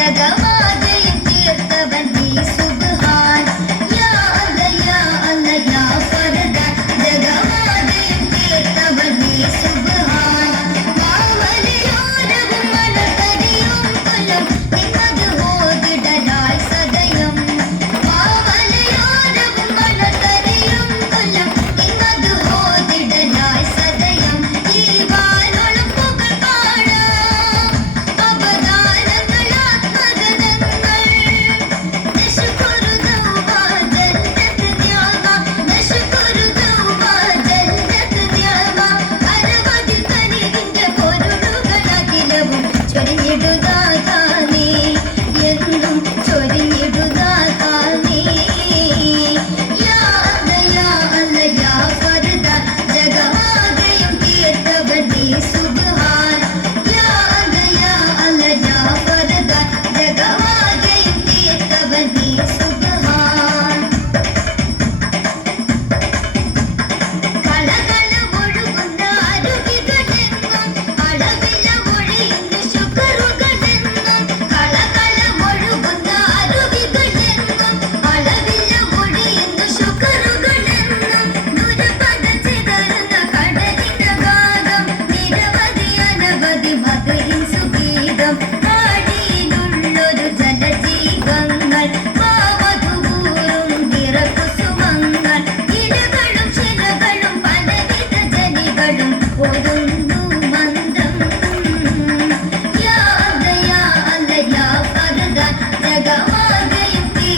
ಜಗವ